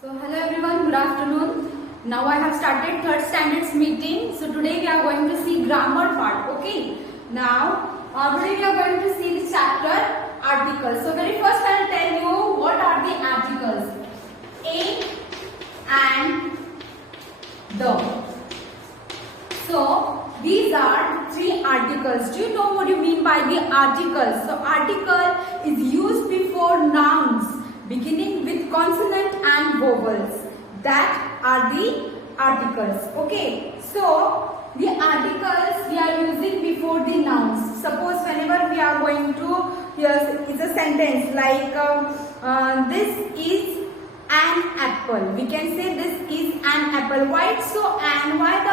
So hello everyone, good afternoon. Now I have started third standards meeting. So today we are going to see grammar part. Okay. Now today we are going to see the chapter articles. So very first I will tell you what are the articles. A and the. So these are three articles. Do you know what you mean by the articles? So article is used before nouns beginning with consonant and vowels. That are the articles. Okay. So the articles we are using before the nouns. Suppose whenever we are going to, here is a sentence like this is an apple. We can say this is an apple. Why so and? Why the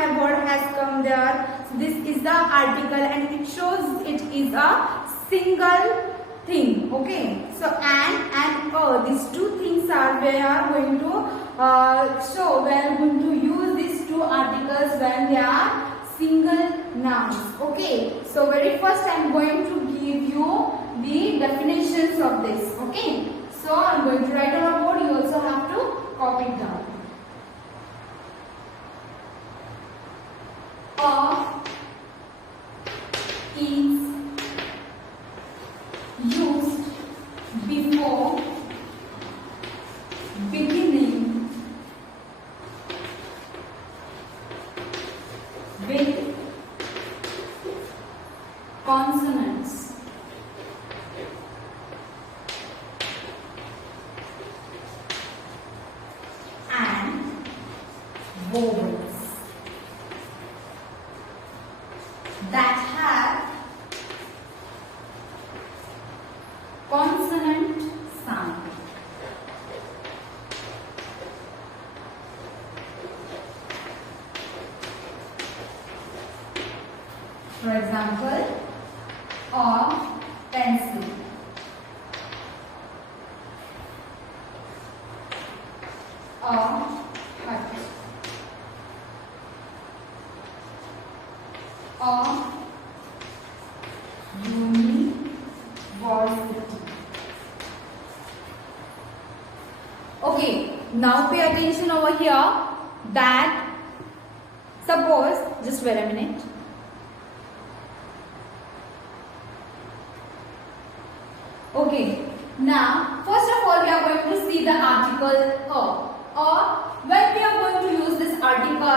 and word has come there? So this is the article and it shows it is a single thing. Okay. So and these two things are we are going to so we are going to use these two articles when they are single nouns. Okay. So very first I am going to give you the definitions of this. Okay. So I am going to write on a board. You also have to copy it down. Is used before beginning with consonants and vowels that have consonant sound. For example, a pencil, a hut, a university. Okay, now pay attention over here that suppose, just wait a minute. Okay, now first of all we are going to see the article a. When we are going to use this article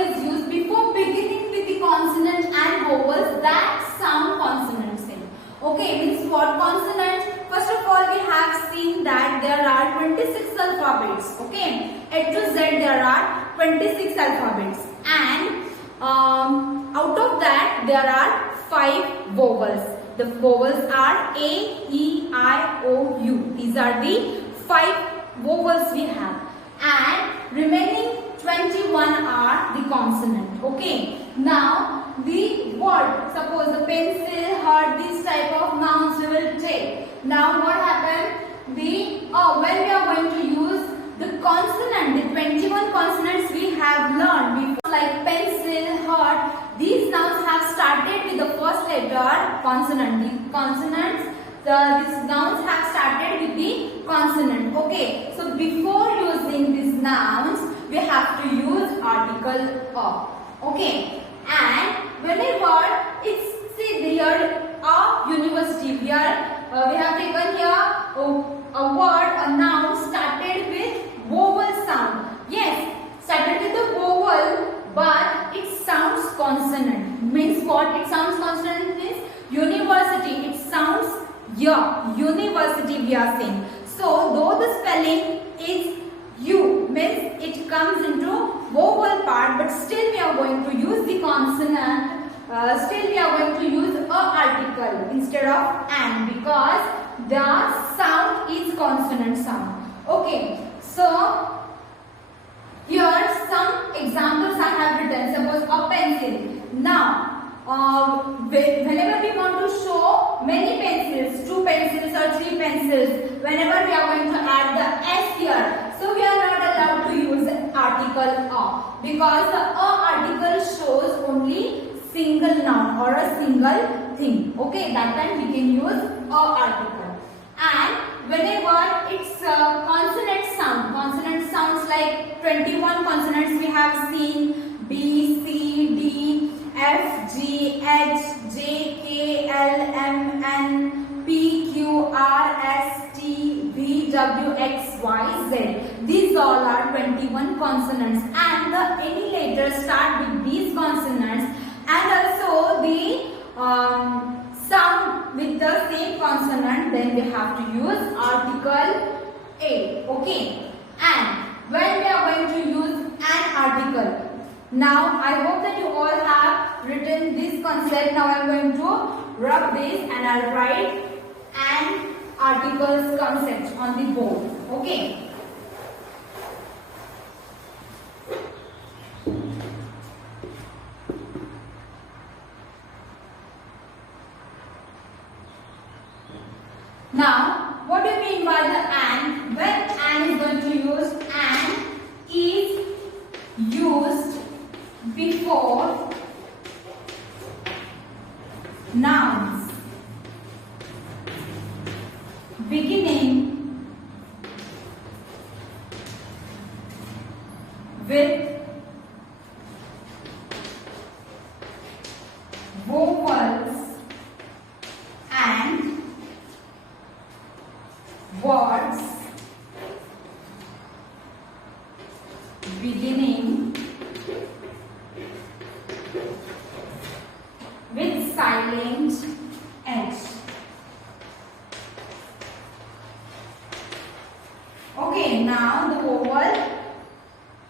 is used before beginning with the consonant and vowels that sound consonants in. Okay, means what consonants? First of all, we have seen that there are 26 alphabets. Okay, A to Z there are 26 alphabets, and out of that there are 5 vowels. The vowels are A, E, I, O, U. These are the 5 vowels we have, and remaining 21 are the consonant. Okay. Now the word, suppose the pencil, heart, this type of nouns we will take. Now what happened? When we are going to use the consonant, the 21 consonants we have learned before, like pencil, heart, these nouns have started with the first letter consonant. The consonants, these nouns have started with the consonant. Okay. So before using these nouns, we have to use article a. Okay. And whenever it's, see here, a university, we have taken here a word, a noun started with vowel sound. Yes, started with the vowel, but it sounds consonant. Means what? It sounds consonant means university. It sounds university we are saying. So though the spelling is U, means it comes into vowel part, but still we are going to use the consonant. Still we are going to use a article instead of an, because the sound is consonant sound. Okay. So here some examples I have written. Suppose a pencil. Now whenever we want to show many pencils, 2 pencils or 3 pencils, whenever we are going to add the S here, so we are not allowed to use article a, because the a article shows only single noun or a single thing. Okay, that time we can use a article. And whenever it's like 21 consonants we have seen: B, C, D, F, G, H, J, K, L, M, N, P, Q, R, S, T, V, W, X, Y, Z. These all are 21 consonants, and any letters start with these consonants, and also the sound with the same consonant, then we have to use article A. Okay, and when we are going to use an article, now I hope that you all have written this concept. Now I am going to rub this and I'll write an articles concept on the board. Okay. Now, what do you mean by the and? When and is going to use, and is used before nouns beginning with vowels and words beginning with silent H. Okay, now the vowel.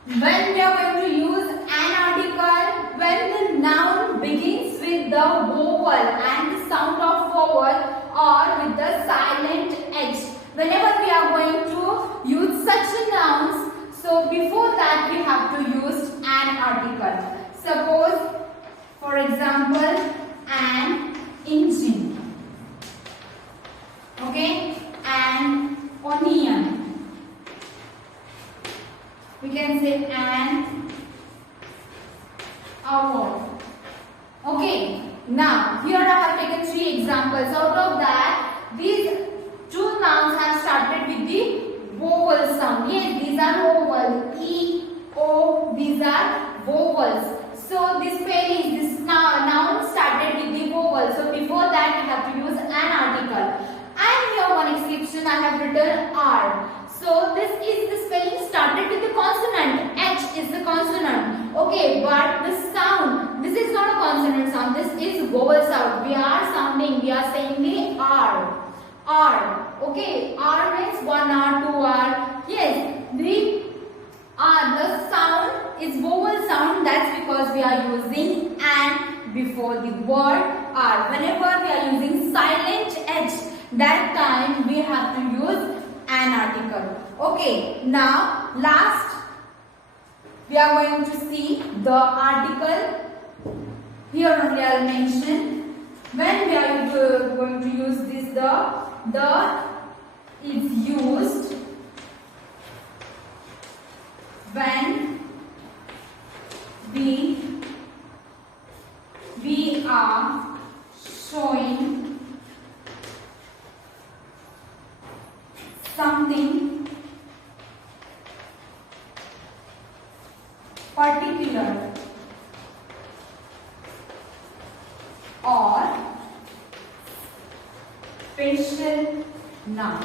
When we are going to use an article, when the noun begins with the vowel and the sound of vowel, or with the silent H. Whenever we are going to use such nouns, so before that we have to use an article. Suppose, for example, an engine. Okay, an onion. We can say an hour. Okay, now here I have taken 3 examples. Out of that, these 2 nouns have started with the vowel sound. Yes, these are vowels. E, O, these are vowels. So this noun started with the vowel. So before that we have to use an article. And here one exception I have written R. So this is the spelling started with the consonant. H is the consonant. Okay, but the sound, this is not a consonant sound. This is vowel sound. We are saying the R. R. Okay, R means 1 R, 2 R. Yes, the R, the sound is vowel sound. That's because we are using an before the word R. Whenever we are using silent H, that time we have to use an article. Okay, now last we are going to see the article. Here only I will mention when we are going to use this, the is used when we are showing something particular or special noun.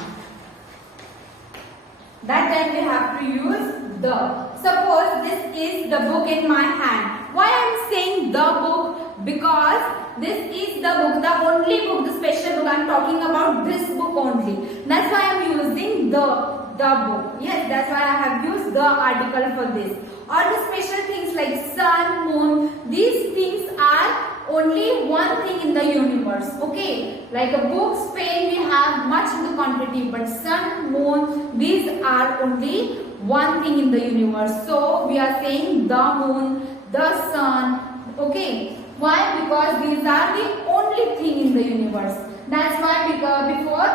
That time we have to use the. Suppose this is the book in my hand. Why I am saying the book? Because this is the book, the only book, the special book. I am talking about this book only. That's why I am using the book. Yes, that's why I have used the article for this. Or the special things like sun, moon. These things are only one thing in the universe. Okay, like a book, pen, we have much in the quantity, but sun, moon, these are only one thing in the universe. So we are saying the moon, the sun. Okay, why? Because these are the only thing in the universe. That's why before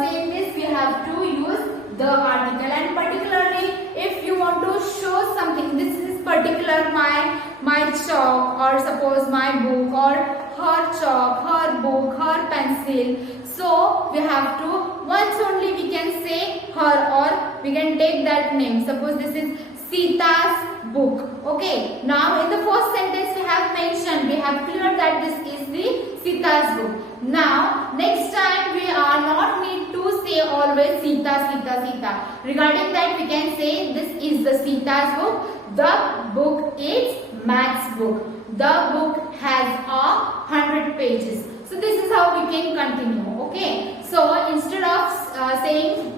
saying this, we have to use the article. And particularly if you want to show something, this is particular my chalk, or suppose my book, or her chalk, her book, her pencil. So we have to, once only we can say her, or we can take that name. Suppose this is Sita's book. Okay, now in the first sentence we have mentioned, we have cleared that this is the Sita's book. Now next time we are not need to say always Sita, Sita, Sita. Regarding that we can say this is the Sita's book. The book is Math's book. The book has 100 pages. So this is how we can continue. Okay, so instead of saying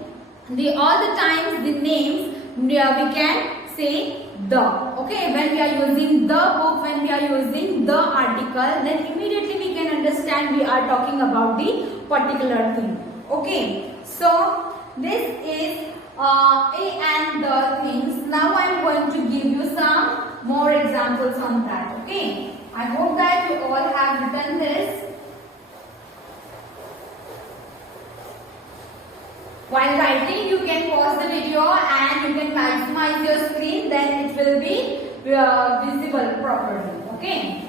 all the times the names, we can say the. Okay, when we are using the book, when we are using the article, then immediately we can understand we are talking about the particular thing. Okay, so this is a and the things. Now I am going to give you some more examples on that. Okay, I hope that you all have written this. While writing, you can pause the video and you can maximize your screen, then it will be visible properly. Okay.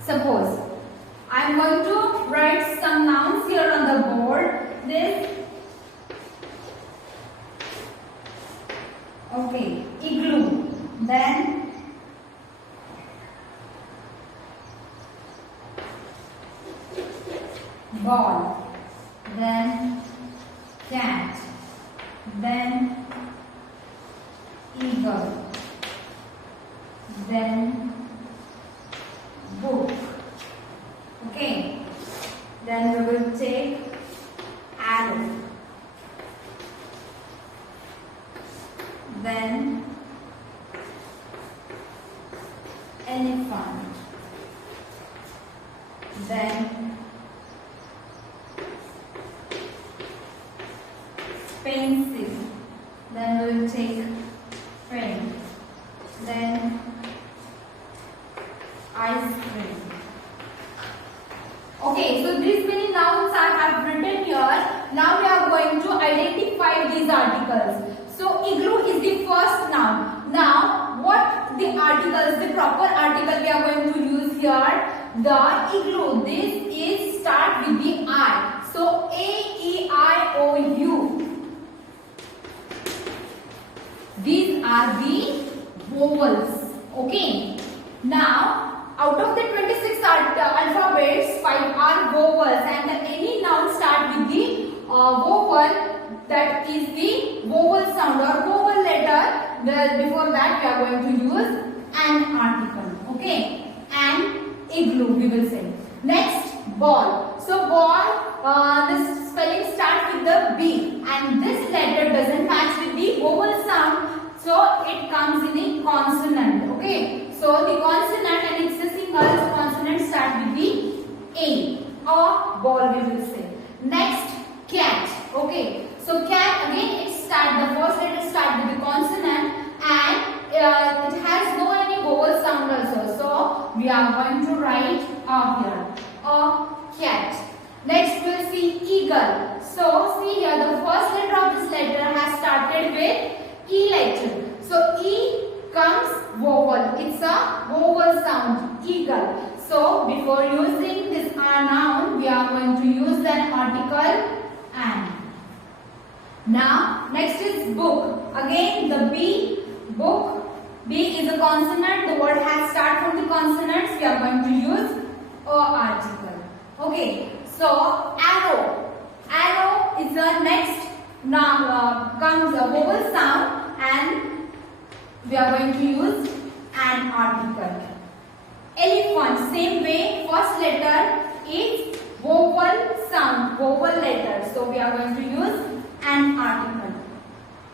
Suppose I am going to write some nouns here on the board. This. Okay, igloo. Then ball, then cat, then eagle, then book. Okay, then we will take arrow, then elephant, then pencil, then we will take pen, then ice cream. Okay, so these many nouns I have written here. Now we are going to identify these articles. So igloo is the first noun. Now what the articles, the proper article we are going to use here? The igloo. This is start with the I. So A-E-I-O-U. These are the vowels. Okay. Now out of the 26 alphabets, 5 are vowels, and any noun start with the vowel, that is the vowel sound or vowel letter. Before that we are going to use an article. Okay, an igloo we will say. Next, ball. So ball, this spelling starts with the B, and this letter doesn't match with the vowel sound, so it comes in a consonant. Okay, so the consonant, and it's a single consonant, start with the A, or ball we will say. Next, cat. Okay, so cat, again it starts, the first letter start with the consonant, and it has no any vowel sound also. So we are going to write here a cat. Next we will see eagle. So see here, the first letter of this letter has started with E letter. So E comes vowel. It's a vowel sound, eagle. So before using this noun, we are going to use an article an. Now next is book. Again the B, book. B is a consonant. The word has start from the consonants. We are going to use a article. Okay. So arrow. Arrow is the next now comes a vowel sound, and we are going to use an article. Elephant, same way, first letter is vowel sound, vowel letter. So we are going to use an article.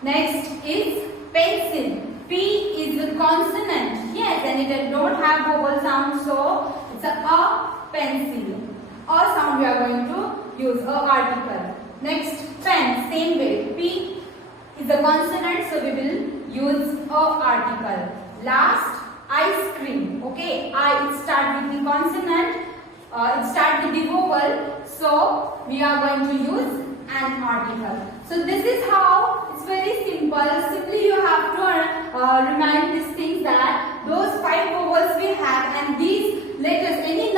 Next is pencil. P is a consonant. Yes, and it don't have vowel sound, so it's a pencil. A sound we are going to use a article. Next, pen, same way. P is a consonant, so we will use a article. Last, ice cream. Okay, I start with the consonant. It start with the vowel, so we are going to use an article. So this is how, it's very simple. Simply you have to remind these things, that those 5 vowels we have, and these letters, any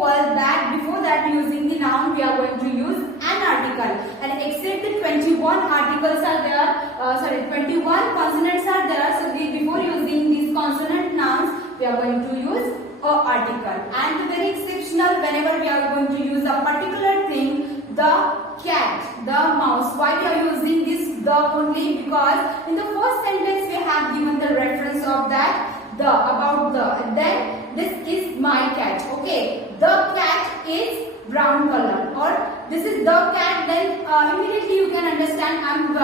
was that before that using the noun we are going to use an article, and except the 21 articles are there, 21 consonants are there, so before using these consonant nouns we are going to use a article. And very exceptional, whenever we are going to use a particular thing, the cat, the mouse. Why we are using this the only? Because in the first sentence we have given the reference of that the, about the, and then this is my cat. Okay, the cat is brown color, or this is the cat, then immediately you can understand I'm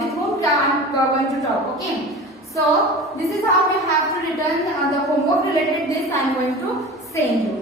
with whom I'm going to talk. Okay, so this is how we have to return the homework related this I'm going to send you.